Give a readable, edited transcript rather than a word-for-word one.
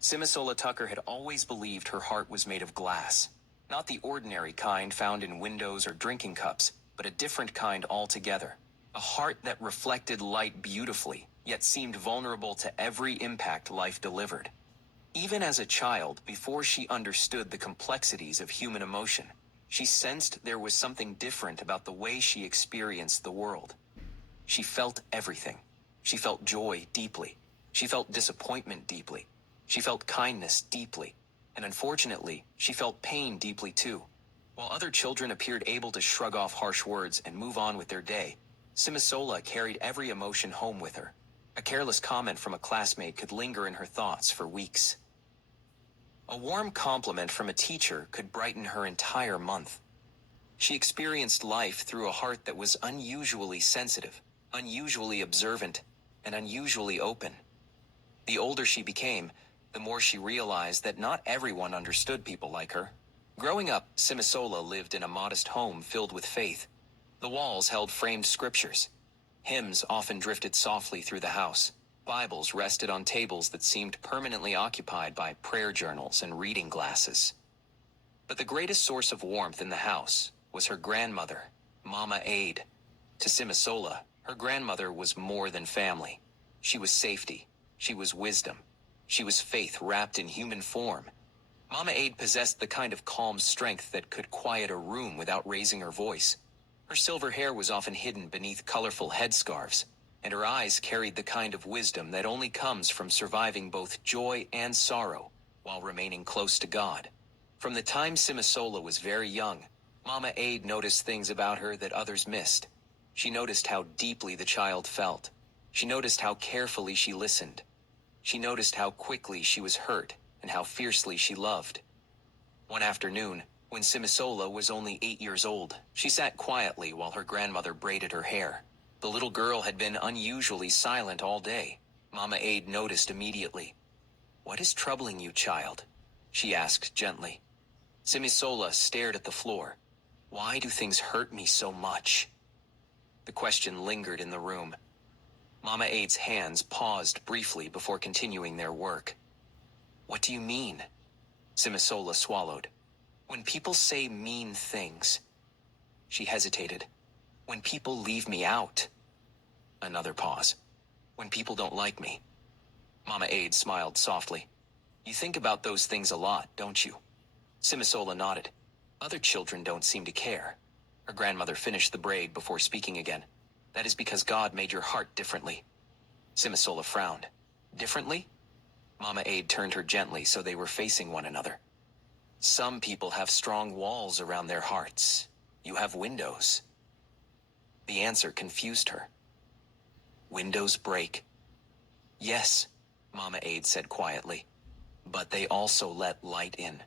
Simisola Tucker had always believed her heart was made of glass. Not the ordinary kind found in windows or drinking cups, but a different kind altogether. A heart that reflected light beautifully, yet seemed vulnerable to every impact life delivered. Even as a child, before she understood the complexities of human emotion, she sensed there was something different about the way she experienced the world. She felt everything. She felt joy deeply. She felt disappointment deeply. She felt kindness deeply. And unfortunately, she felt pain deeply too. While other children appeared able to shrug off harsh words and move on with their day, Simisola carried every emotion home with her. A careless comment from a classmate could linger in her thoughts for weeks. A warm compliment from a teacher could brighten her entire month. She experienced life through a heart that was unusually sensitive, unusually observant, and unusually open. The older she became, the more she realized that not everyone understood people like her. Growing up, Simisola lived in a modest home filled with faith. The walls held framed scriptures. Hymns often drifted softly through the house. Bibles rested on tables that seemed permanently occupied by prayer journals and reading glasses. But the greatest source of warmth in the house was her grandmother, Mama Aid. To Simisola, her grandmother was more than family. She was safety. She was wisdom. She was faith wrapped in human form. Mama Aid possessed the kind of calm strength that could quiet a room without raising her voice. Her silver hair was often hidden beneath colorful headscarves, and her eyes carried the kind of wisdom that only comes from surviving both joy and sorrow while remaining close to God. From the time Simisola was very young, Mama Aid noticed things about her that others missed. She noticed how deeply the child felt. She noticed how carefully she listened. She noticed how quickly she was hurt and how fiercely she loved. One afternoon, when Simisola was only 8 years old, she sat quietly while her grandmother braided her hair. The little girl had been unusually silent all day. Mama Aid noticed immediately. "What is troubling you, child?" she asked gently. Simisola stared at the floor. "Why do things hurt me so much?" The question lingered in the room. Mama Aid's hands paused briefly before continuing their work. "What do you mean?" Simisola swallowed. "When people say mean things." She hesitated. "When people leave me out." Another pause. "When people don't like me." Mama Aid smiled softly. "You think about those things a lot, don't you?" Simisola nodded. "Other children don't seem to care." Her grandmother finished the braid before speaking again. "That is because God made your heart differently." Simisola frowned. "Differently?" Mama Aid turned her gently so they were facing one another. "Some people have strong walls around their hearts. You have windows." The answer confused her. "Windows break." "Yes," Mama Aid said quietly. "But they also let light in."